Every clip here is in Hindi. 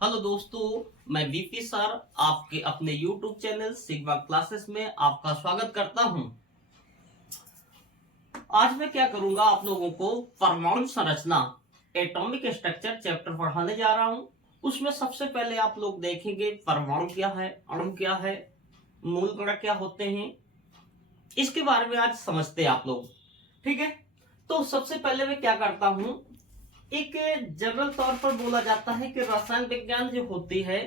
हेलो दोस्तों, मैं वीपी सर आपके अपने यूट्यूब चैनल सिग्मा क्लासेस में आपका स्वागत करता हूं। आज मैं क्या करूंगा, आप लोगों को परमाणु संरचना एटॉमिक स्ट्रक्चर चैप्टर पढ़ाने जा रहा हूं। उसमें सबसे पहले आप लोग देखेंगे परमाणु क्या है, अणु क्या है, मूल कण क्या होते हैं, इसके बारे में आज समझते हैं आप लोग। ठीक है, तो सबसे पहले मैं क्या करता हूं, एक जनरल तौर पर बोला जाता है कि रसायन विज्ञान जो होती है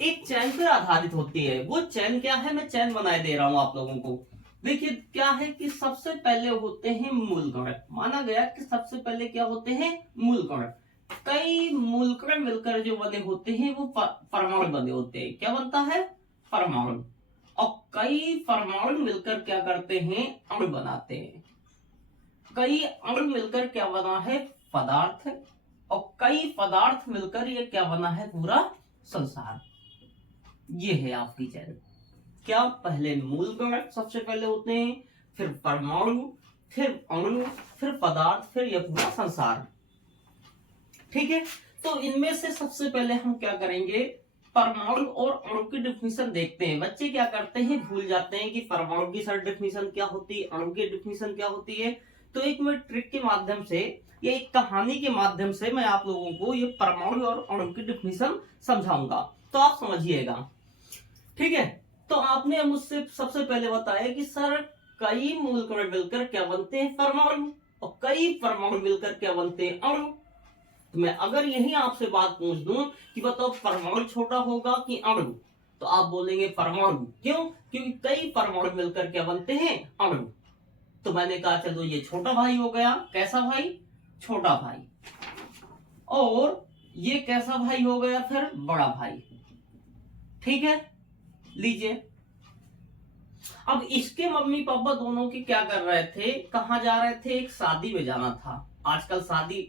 एक चैन पर आधारित होती है। वो चैन क्या है, मैं चैन बनाए दे रहा हूं आप लोगों को। देखिए क्या है कि सबसे पहले होते हैं मूल कण। माना गया कि सबसे पहले क्या होते हैं, मूल कण। कई मूल कण मिलकर जो बने होते हैं वो परमाणु बने होते हैं। क्या बनता है, परमाणु। और कई परमाणु मिलकर क्या करते हैं, अणु बनाते हैं। कई अणु मिलकर क्या बना है, पदार्थ। और कई पदार्थ मिलकर ये क्या बना है, पूरा संसार। ये है आपकी चैन। क्या, पहले मूल कण सबसे पहले होते हैं, फिर परमाणु, फिर अणु, फिर पदार्थ, फिर यह पूरा संसार। ठीक है, तो इनमें से सबसे पहले हम क्या करेंगे, परमाणु और अणु की डिफिनीशन देखते हैं। बच्चे क्या करते हैं, भूल जाते हैं कि परमाणु की सर डिफिनीशन क्या होती है, अणु की डिफिनीशन क्या होती है। तो एक मैं ट्रिक के माध्यम से या एक कहानी के माध्यम से मैं आप लोगों को ये परमाणु और अणु की डिफिनीशन समझाऊंगा, तो आप समझिएगा। ठीक है, तो आपने मुझसे सबसे पहले बताया कि सर कई मूल कण मिलकर क्या बनते हैं, परमाणु। और कई परमाणु मिलकर क्या बनते हैं, अणु। तो मैं अगर यही आपसे बात पूछ दूं कि बताओ परमाणु छोटा होगा कि अणु, तो आप बोलेंगे परमाणु। क्यों, क्योंकि कई परमाणु मिलकर क्या बनते हैं, अणु। तो मैंने कहा चलो ये छोटा भाई हो गया। कैसा भाई, छोटा भाई। और ये कैसा भाई हो गया, फिर बड़ा भाई। ठीक है, लीजिए। अब इसके मम्मी पापा दोनों की क्या कर रहे थे, कहां जा रहे थे, एक शादी में जाना था। आजकल शादी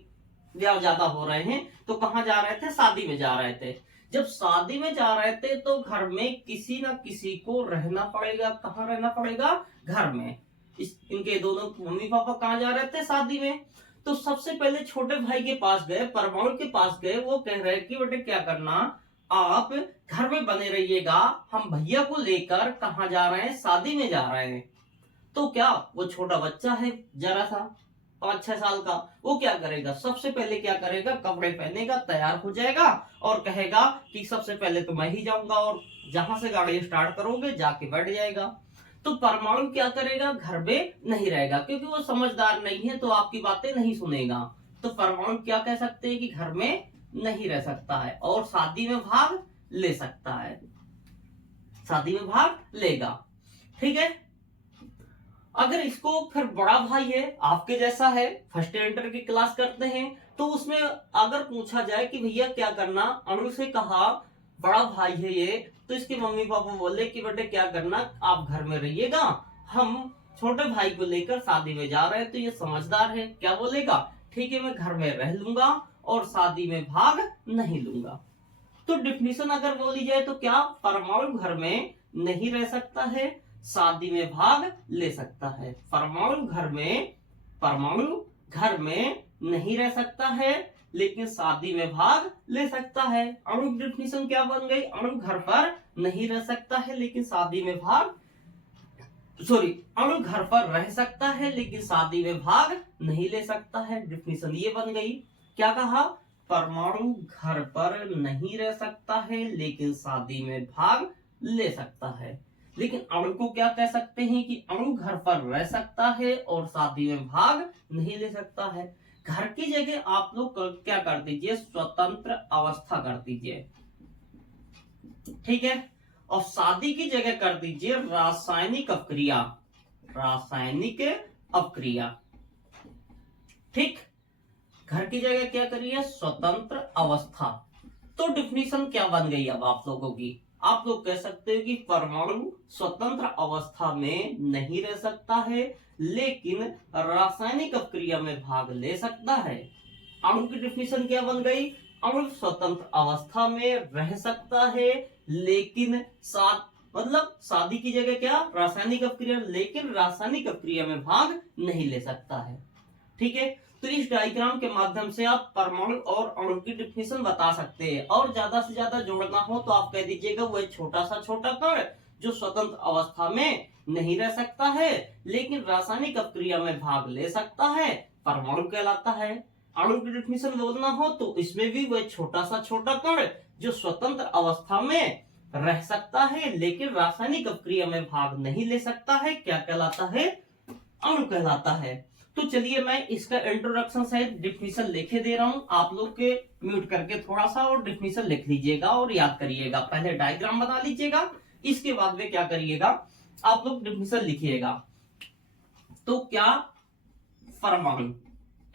ब्याह ज्यादा हो रहे हैं, तो कहां जा रहे थे, शादी में जा रहे थे। जब शादी में जा रहे थे तो घर में किसी ना किसी को रहना पड़ेगा। कहां रहना पड़ेगा, घर में। इनके दोनों मम्मी पापा कहां जा रहे थे, शादी में। तो सबसे पहले छोटे भाई के पास गए, परमाणु के पास गए। वो कह रहे कि बेटे क्या करना, आप घर में बने रहिएगा, हम भैया को लेकर कहां जा रहे हैं, शादी में जा रहे हैं। तो क्या, वो छोटा बच्चा है जरा सा 5-6 साल का, वो क्या करेगा, सबसे पहले क्या करेगा, कपड़े पहनेगा, तैयार हो जाएगा और कहेगा कि सबसे पहले तो मैं ही जाऊंगा, और जहां से गाड़ी स्टार्ट करोगे जाके बैठ जाएगा। तो परमाणु क्या करेगा, घर में नहीं रहेगा, क्योंकि वो समझदार नहीं है, तो आपकी बातें नहीं सुनेगा। तो परमाणु क्या कह सकते हैं कि घर में नहीं रह सकता है, और शादी में भाग ले सकता है, शादी में भाग लेगा। ठीक है, अगर इसको फिर बड़ा भाई है, आपके जैसा है, फर्स्ट इंटर की क्लास करते हैं, तो उसमें अगर पूछा जाए कि भैया क्या करना, अणु से कहा बड़ा भाई है ये, तो इसके मम्मी पापा बोले कि बेटे क्या करना, आप घर में रहिएगा, हम छोटे भाई को लेकर शादी में जा रहे हैं। तो ये समझदार है, क्या बोलेगा, ठीक है मैं घर में रह लूंगा और शादी में भाग नहीं लूंगा। तो डिफिनीशन अगर बोली जाए तो क्या, परमाणु घर में नहीं रह सकता है, शादी में भाग ले सकता है। परमाणु घर में नहीं रह सकता है, लेकिन शादी में भाग ले सकता है। अणु की डिफिनीशन क्या बन गई, अणु घर पर नहीं रह सकता है लेकिन शादी में भाग, सॉरी, अणु घर पर रह सकता है लेकिन शादी में भाग नहीं ले सकता है। डिफिनीशन ये बन गई। क्या कहा, परमाणु घर पर नहीं रह सकता है लेकिन शादी में भाग ले सकता है। लेकिन अणु को क्या कह सकते हैं कि अणु घर पर रह सकता है और शादी में भाग नहीं ले सकता है। घर की जगह आप लोग क्या कर दीजिए, स्वतंत्र अवस्था कर दीजिए। ठीक है, और शादी की जगह कर दीजिए रासायनिक अपक्रिया, रासायनिक अपक्रिया। ठीक, घर की जगह क्या करिए, स्वतंत्र अवस्था। तो डिफिनीशन क्या बन गई अब आप लोगों की, आप लोग कह सकते हो कि परमाणु स्वतंत्र अवस्था में नहीं रह सकता है लेकिन रासायनिक अपक्रिया में भाग ले सकता है। अणु की डिफिनीशन क्या बन गई, अणु स्वतंत्र अवस्था में रह सकता है लेकिन साथ, मतलब शादी की जगह क्या, रासायनिक अपक्रिया, लेकिन रासायनिक अपक्रिया में भाग नहीं ले सकता है। ठीक है, तो इस डायग्राम के माध्यम से आप परमाणु और अणु की डिफिनेशन बता सकते हैं। और ज्यादा से ज्यादा जोड़ना हो तो आप कह दीजिएगा वह छोटा सा छोटा कण जो स्वतंत्र अवस्था में नहीं रह सकता है लेकिन रासायनिक अपक्रिया में भाग ले सकता है, परमाणु कहलाता है। अणु की डिफिनेशन बोलना हो तो इसमें भी वह छोटा सा छोटा कण जो स्वतंत्र अवस्था में रह सकता है लेकिन रासायनिक अपक्रिया में भाग नहीं ले सकता है, क्या कहलाता है? अणु कहलाता है। तो चलिए मैं इसका इंट्रोडक्शन सहित डिफिनेशन लिखे दे रहा हूं, आप लोग के म्यूट करके थोड़ा सा और डिफिनेशन लिख लीजिएगा और याद करिएगा। पहले डायग्राम बना लीजिएगा, इसके बाद में क्या करिएगा, आप लोग डिफिनेशन लिखिएगा। तो क्या परमाणु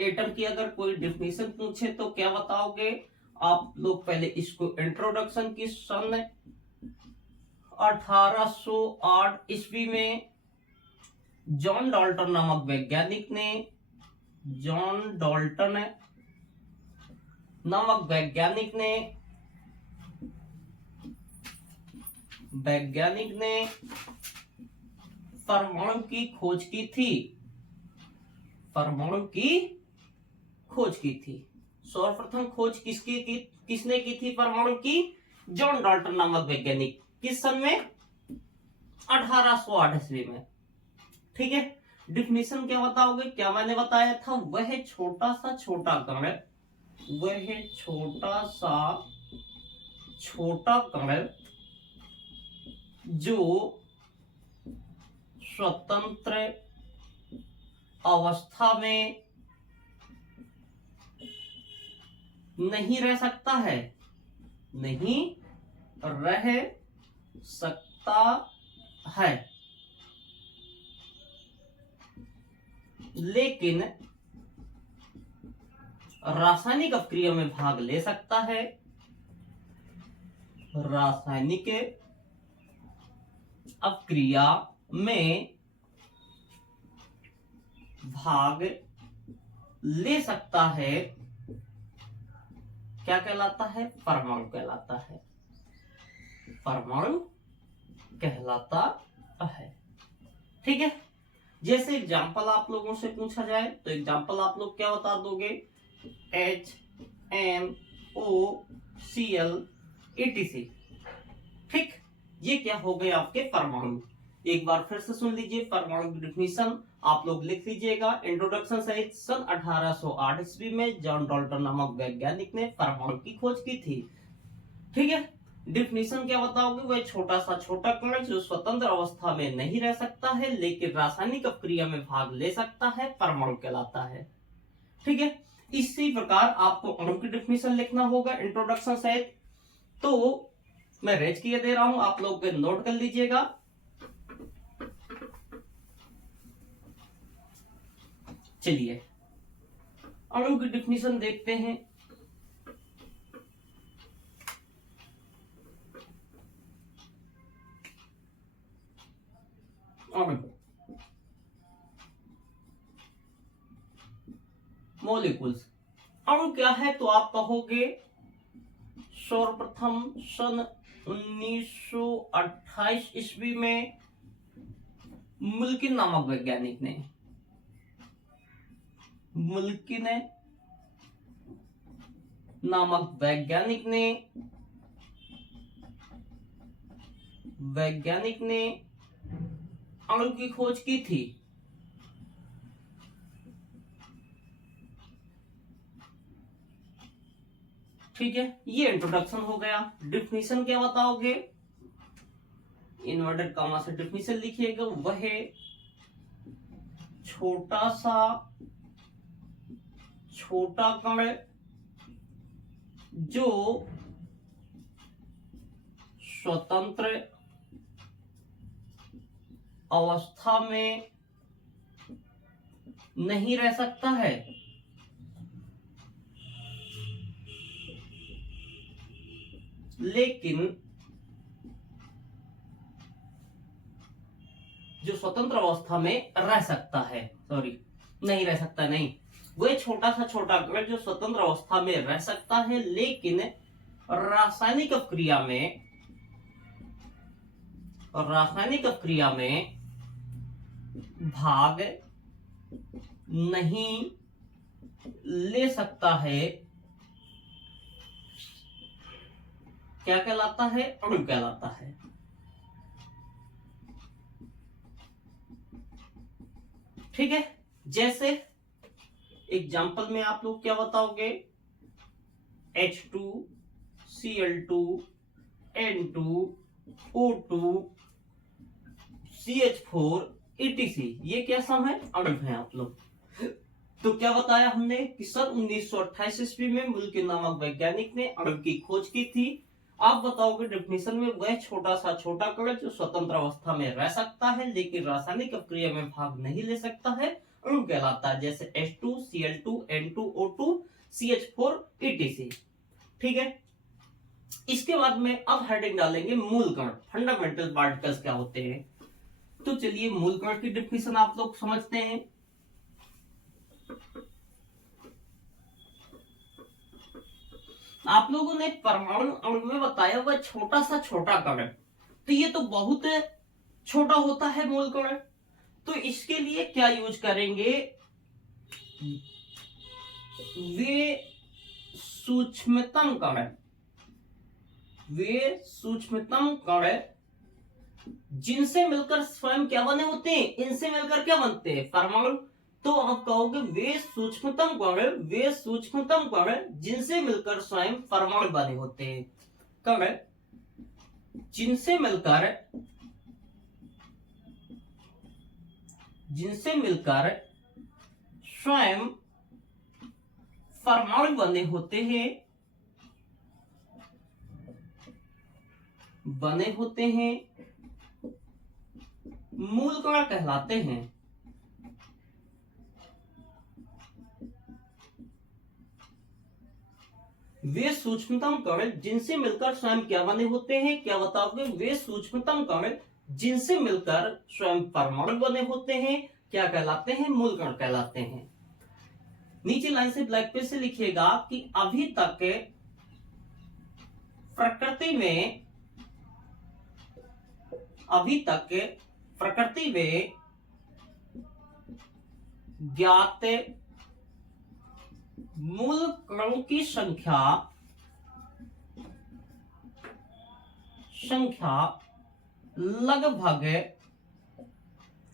एटम की अगर कोई डिफिनेशन पूछे तो क्या बताओगे आप लोग? पहले इसको इंट्रोडक्शन की सन 1808 ईस्वी में जॉन डाल्टन नामक वैज्ञानिक ने परमाणु की खोज की थी। सर्वप्रथम खोज किसने की थी परमाणु की? जॉन डाल्टन नामक वैज्ञानिक। किस सन में? 1808 ईस्वी में। ठीक है, डिफिनेशन क्या बताओगे? क्या मैंने बताया था, वह छोटा सा छोटा कण जो स्वतंत्र अवस्था में नहीं रह सकता है लेकिन रासायनिक अपक्रिया में भाग ले सकता है। रासायनिक अपक्रिया में भाग ले सकता है, क्या कहलाता है? परमाणु कहलाता है। ठीक है, जैसे एग्जाम्पल आप लोगों से पूछा जाए तो एग्जाम्पल आप लोग क्या बता दोगे? HNO, Cl, etc। ठीक, ये क्या हो गए आपके परमाणु। एक बार फिर से सुन लीजिए, परमाणु की डिफिनेशन आप लोग लिख लीजिएगा इंट्रोडक्शन सहित। सन 1808 ईस्वी में जॉन डाल्टन नामक वैज्ञानिक ने परमाणु की खोज की थी। ठीक है, डिफिनेशन क्या बताओगे? वह छोटा सा छोटा कण जो स्वतंत्र अवस्था में नहीं रह सकता है लेकिन रासायनिक अपक्रिया में भाग ले सकता है, परमाणु कहलाता है। ठीक है, इसी प्रकार आपको अणु की डिफिनेशन लिखना होगा इंट्रोडक्शन सहित। तो मैं रेज किए दे रहा हूं, आप लोग नोट कर लीजिएगा। चलिए अणु की डिफिनेशन देखते हैं। मॉलिक्यूल्स, अणु क्या है? तो आप कहोगे सर्वप्रथम सन 1928 ईस्वी में मुल्किन नामक वैज्ञानिक ने अणु की खोज की थी। ठीक है, ये इंट्रोडक्शन हो गया। डिफिनेशन क्या बताओगे? इन्वर्टेड कॉमा से डिफिनेशन लिखिएगा। वह छोटा सा छोटा कण जो स्वतंत्र अवस्था में नहीं रह सकता है लेकिन जो स्वतंत्र अवस्था में रह सकता है, नहीं रह सकता नहीं, वह छोटा सा छोटा कण जो स्वतंत्र अवस्था में रह सकता है लेकिन रासायनिक अपक्रिया में भाग नहीं ले सकता है क्या कहलाता है? अणु कहलाता है। ठीक है, जैसे एग्जाम्पल में आप लोग क्या बताओगे? H2 Cl2 N2 O2 CH4 etc ये क्या सम है? अणु है आप लोग। तो क्या बताया हमने कि सन 1928 ईस्वी में मुल्की नामक वैज्ञानिक ने अणु की खोज की थी। आप बताओगे डेफिनेशन में वह छोटा सा छोटा कण जो स्वतंत्र अवस्था में रह सकता है लेकिन रासायनिक अपक्रिया में भाग नहीं ले सकता है, अणु कहलाता है। जैसे H2 Cl2 N2 O2 CH4 etc। ठीक है, इसके बाद में अब हेडिंग डालेंगे मूल कण, फंडामेंटल पार्टिकल्स क्या होते हैं। तो चलिए मूल कण की डेफिनेशन आप लोग समझते हैं। आप लोगों ने परमाणु अणु में बताया हुआ छोटा सा छोटा कण, तो ये तो बहुत छोटा होता है मूल कण। तो इसके लिए क्या यूज करेंगे? वे सूक्ष्मतम कण, वे सूक्ष्मतम कण जिनसे मिलकर स्वयं क्या बने होते हैं? इनसे मिलकर क्या बनते हैं? परमाणु। तो आप कहोगे वे सूक्ष्मतम कण, वे सूक्ष्मतम कण जिनसे मिलकर स्वयं परमाणु बने होते हैं। कण जिनसे मिलकर स्वयं परमाणु बने होते हैं मूल कण कहलाते हैं। वे सूक्ष्मतम कण जिनसे मिलकर स्वयं क्या बने होते हैं? क्या बताओगे? वे सूक्ष्मतम कण जिनसे मिलकर स्वयं परमाणु बने होते हैं क्या कहलाते हैं? मूल कण कहलाते हैं। नीचे लाइन से ब्लैक पेन से लिखिएगा कि अभी तक प्रकृति में ज्ञात मूल कणों की संख्या लगभग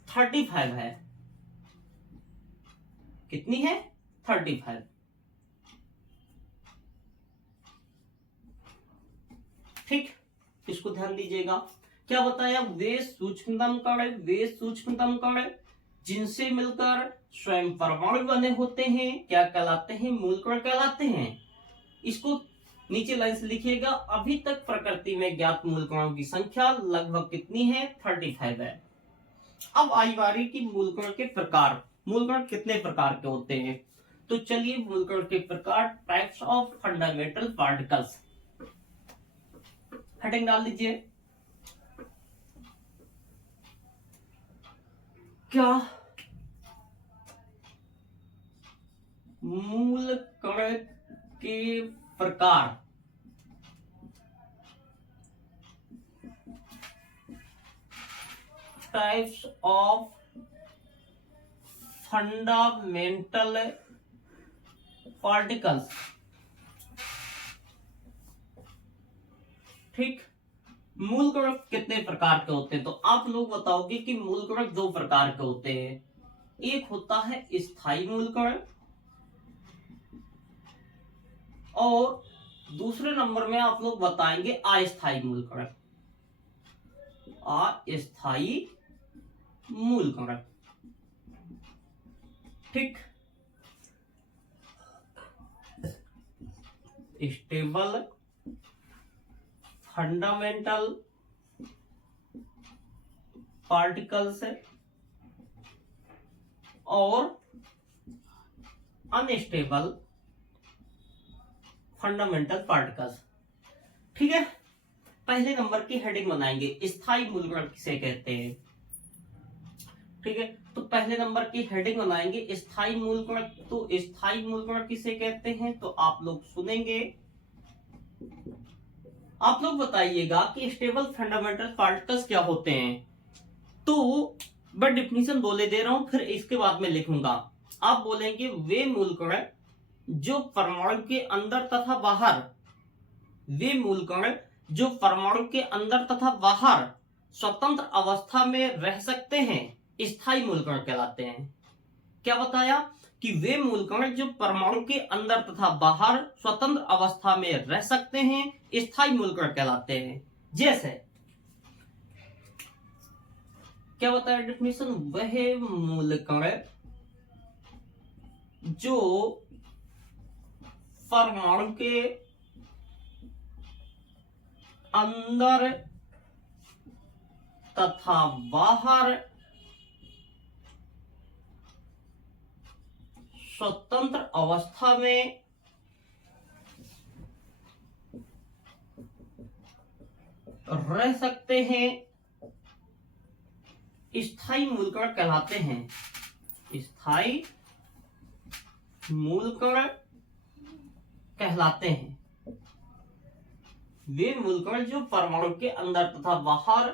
35 है। कितनी है? 35। ठीक, इसको ध्यान दीजिएगा। क्या बताया? वे सूक्ष्मतम कण जिनसे मिलकर स्वयं परमाणु बने होते हैं क्या कहलाते हैं? मूल कण कहलाते हैं। इसको नीचे लाइन से लिखिएगा, अभी तक प्रकृति में ज्ञात मूल कणों की संख्या लगभग कितनी है? 35 है। अब आई बारी की मूल कण के प्रकार। मूल कण कितने प्रकार के होते हैं? तो चलिए मूल कण के प्रकार, types of fundamental particles, heading डाल दीजिए। क्या मूल कण के प्रकार टाइप्स ऑफ फंडामेंटल पार्टिकल्स। ठीक, मूल कण कितने प्रकार के होते हैं? तो आप लोग बताओगे कि मूल कण 2 प्रकार के होते हैं। एक होता है स्थायी मूल कण और दूसरे नंबर में आप लोग बताएंगे अस्थायी मूल कण। अस्थायी मूल कण। ठीक, स्टेबल फंडामेंटल पार्टिकल्स और अनस्टेबल फंडामेंटल पार्टिकल्स। ठीक है, पहले नंबर की हेडिंग बनाएंगे, स्थायी मूल कण किसे कहते हैं। ठीक है, तो पहले नंबर की हेडिंग बनाएंगे स्थायी मूल कण। तो स्थायी मूल कण किसे कहते हैं? तो आप लोग सुनेंगे, आप लोग बताइएगा कि स्टेबल फंडामेंटल पार्टिकल्स क्या होते हैं। तो मैं डिफिनीशन बोले दे रहा हूं, फिर इसके बाद में लिखूंगा। आप बोलेंगे वे मूल कण जो परमाणु के अंदर तथा बाहर, वे मूलकण जो परमाणु के अंदर तथा बाहर स्वतंत्र अवस्था में रह सकते हैं, स्थायी मूलकण कहलाते हैं। क्या बताया कि वे मूलकण जो परमाणु के अंदर तथा बाहर स्वतंत्र अवस्था में रह सकते हैं, स्थायी मूलकण कहलाते हैं। जैसे क्या बताया डेफिनेशन, वह मूलकण जो परमाणु के अंदर तथा बाहर स्वतंत्र अवस्था में रह सकते हैं, स्थायी मूलकण कहलाते हैं। स्थायी मूलकण कहलाते हैं वे मूलकण जो परमाणु के अंदर तथा बाहर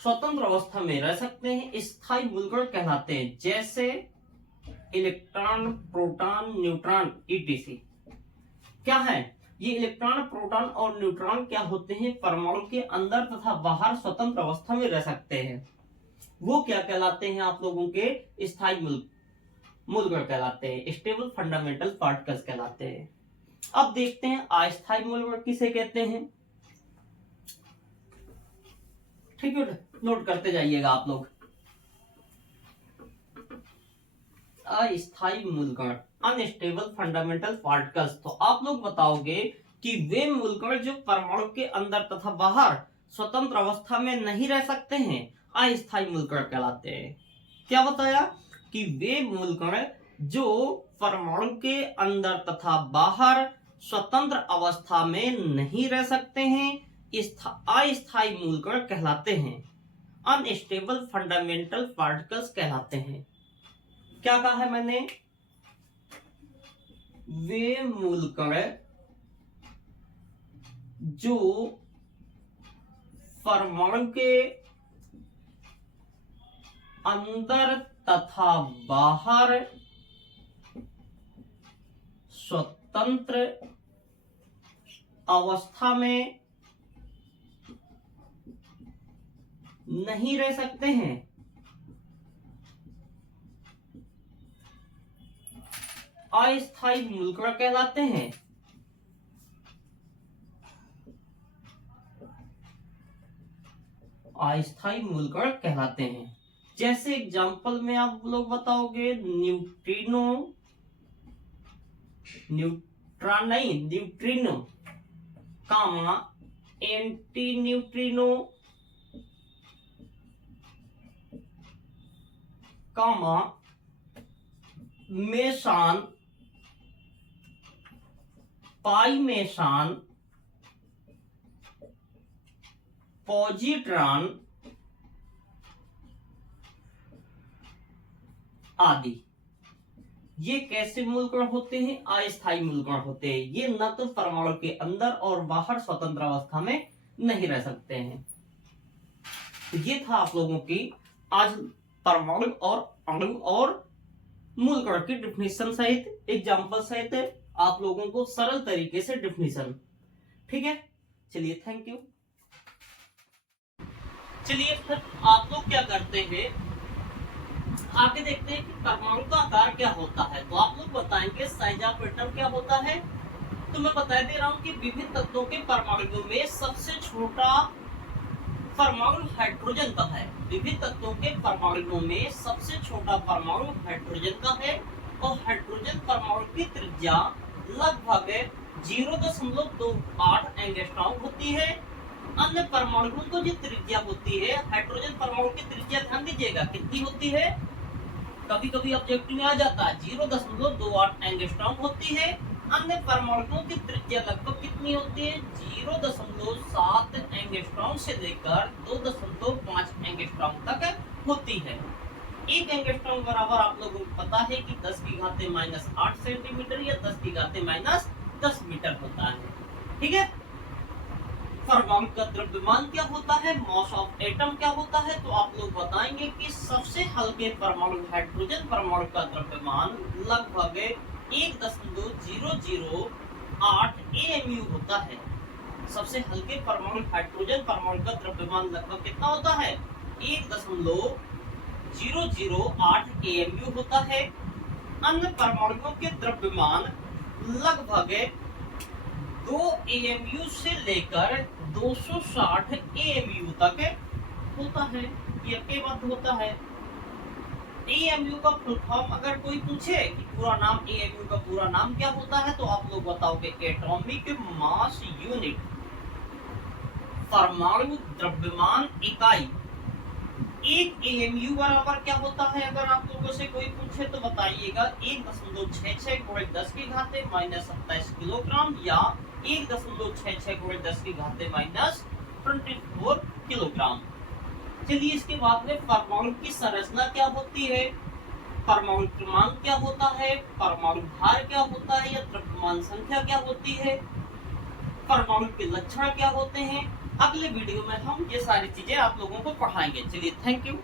स्वतंत्र अवस्था में रह सकते हैं, स्थायी मूलकण कहलाते हैं। जैसे इलेक्ट्रॉन, प्रोटॉन, न्यूट्रॉन ईटीसी। क्या है ये इलेक्ट्रॉन, प्रोटॉन और न्यूट्रॉन? क्या होते हैं? परमाणु के अंदर तथा बाहर स्वतंत्र अवस्था में रह सकते हैं। वो क्या कहलाते हैं? आप लोगों के स्थायी मूलकण कहलाते हैं, स्टेबल फंडामेंटल पार्टिकल्स कहलाते हैं। अब देखते हैं अस्थायी मूलकण किसे कहते हैं। ठीक है, नोट करते जाइएगा आप लोग। अस्थायी मूलकण, अनस्टेबल फंडामेंटल पार्टिकल्स। तो आप लोग बताओगे कि वे मूलकण जो परमाणु के अंदर तथा बाहर स्वतंत्र अवस्था में नहीं रह सकते हैं, अस्थायी मूलकण कहलाते हैं। क्या बताया कि वे मूलकण जो परमाणु के अंदर तथा बाहर स्वतंत्र अवस्था में नहीं रह सकते हैं, अस्थायी मूलकण कहलाते हैं, अनस्टेबल फंडामेंटल पार्टिकल्स कहलाते हैं। क्या कहा है मैंने? वे मूलकण जो परमाणु के अंदर तथा बाहर स्वतंत्र अवस्था में नहीं रह सकते हैं, अस्थायी मूलकण कहलाते हैं। अस्थायी मूलकण कहलाते हैं। जैसे एग्जांपल में आप लोग बताओगे न्यूट्रिनो, न्यूट्रॉन नहीं, न्यूट्रिनो कामा एंटी न्यूट्रिनो कामा मेसान, पाई मेसान, पॉजिट्रॉन आदि। ये कैसे मूलकण होते हैं? अस्थायी मूलकण होते हैं। ये न तो परमाणु के अंदर और बाहर स्वतंत्र अवस्था में नहीं रह सकते हैं। तो ये था आप लोगों की आज परमाणु और अणु और मूलकण की डिफिनेशन सहित, एग्जाम्पल सहित आप लोगों को सरल तरीके से डिफिनेशन। ठीक है, चलिए थैंक यू। चलिए फिर आप लोग क्या करते हैं, आगे देखते हैं कि परमाणु का आकार क्या होता है। तो आप लोग बताएंगे साइज ऑफ एटम क्या होता है। तो मैं बता दे रहा हूं कि विभिन्न तत्वों के परमाणुओं में सबसे छोटा परमाणु हाइड्रोजन का है। विभिन्न तत्वों के परमाणुओं में सबसे छोटा परमाणु हाइड्रोजन का है और हाइड्रोजन परमाणु की त्रिज्या लगभग 0.28 एंगस्ट्रॉम होती है। अन्य परमाणुओं को जो त्रिज्या होती है, हाइड्रोजन परमाणु की त्रिज्या ध्यान दीजिएगा कितनी होती है, कभी कभी ऑब्जेक्टिव में आ जाता है 0.28 एंगस्ट्रॉम होती है। अन्य परमाणुओं की त्रिज्या लगभग कितनी होती है, 0.7 एंगस्ट्रॉम से लेकर 2.5 एंगस्ट्रॉम तक होती है। एक एंगस्ट्रॉम बराबर आप लोगों को पता है कि 10⁻⁻8 सेंटीमीटर या 10⁻⁻10 मीटर होता है। ठीक है, परमाणु का द्रव्यमान क्या होता है, मास ऑफ एटम क्या होता है, तो आप लोग बताएंगे कि सबसे हल्के परमाणु हाइड्रोजन परमाणु का द्रव्यमान लगभग 1.008 AMU होता है। सबसे हल्के परमाणु हाइड्रोजन परमाणु का द्रव्यमान लगभग कितना होता है, 1.008 AMU होता है। अन्य परमाणुओं के द्रव्यमान लगभग 2 AMU से लेकर 260 AMU तक होता है। ये के बाद होता है। AMU का फुल फॉर्म अगर कोई पूछे कि पूरा नाम AMU का पूरा नाम क्या होता है, तो आप लोग बताओगे एटॉमिक मास यूनिट, परमाणु द्रव्यमान इकाई। एक AMU बराबर क्या होता है, अगर आप लोगों से कोई पूछे तो बताइएगा 1.66 × 10 की घाते -27 किलोग्राम या 1.66 × 10 की घाते -24 किलोग्राम। चलिए इसके बाद में परमाणु की संरचना क्या होती है, परमाणु क्रमांक क्या होता है, परमाणु भार क्या होता है या द्रव्यमान संख्या क्या होती है, परमाणु के लक्षण क्या होते हैं। अगले वीडियो में हम ये सारी चीजें आप लोगों को पढ़ाएंगे। चलिए थैंक यू।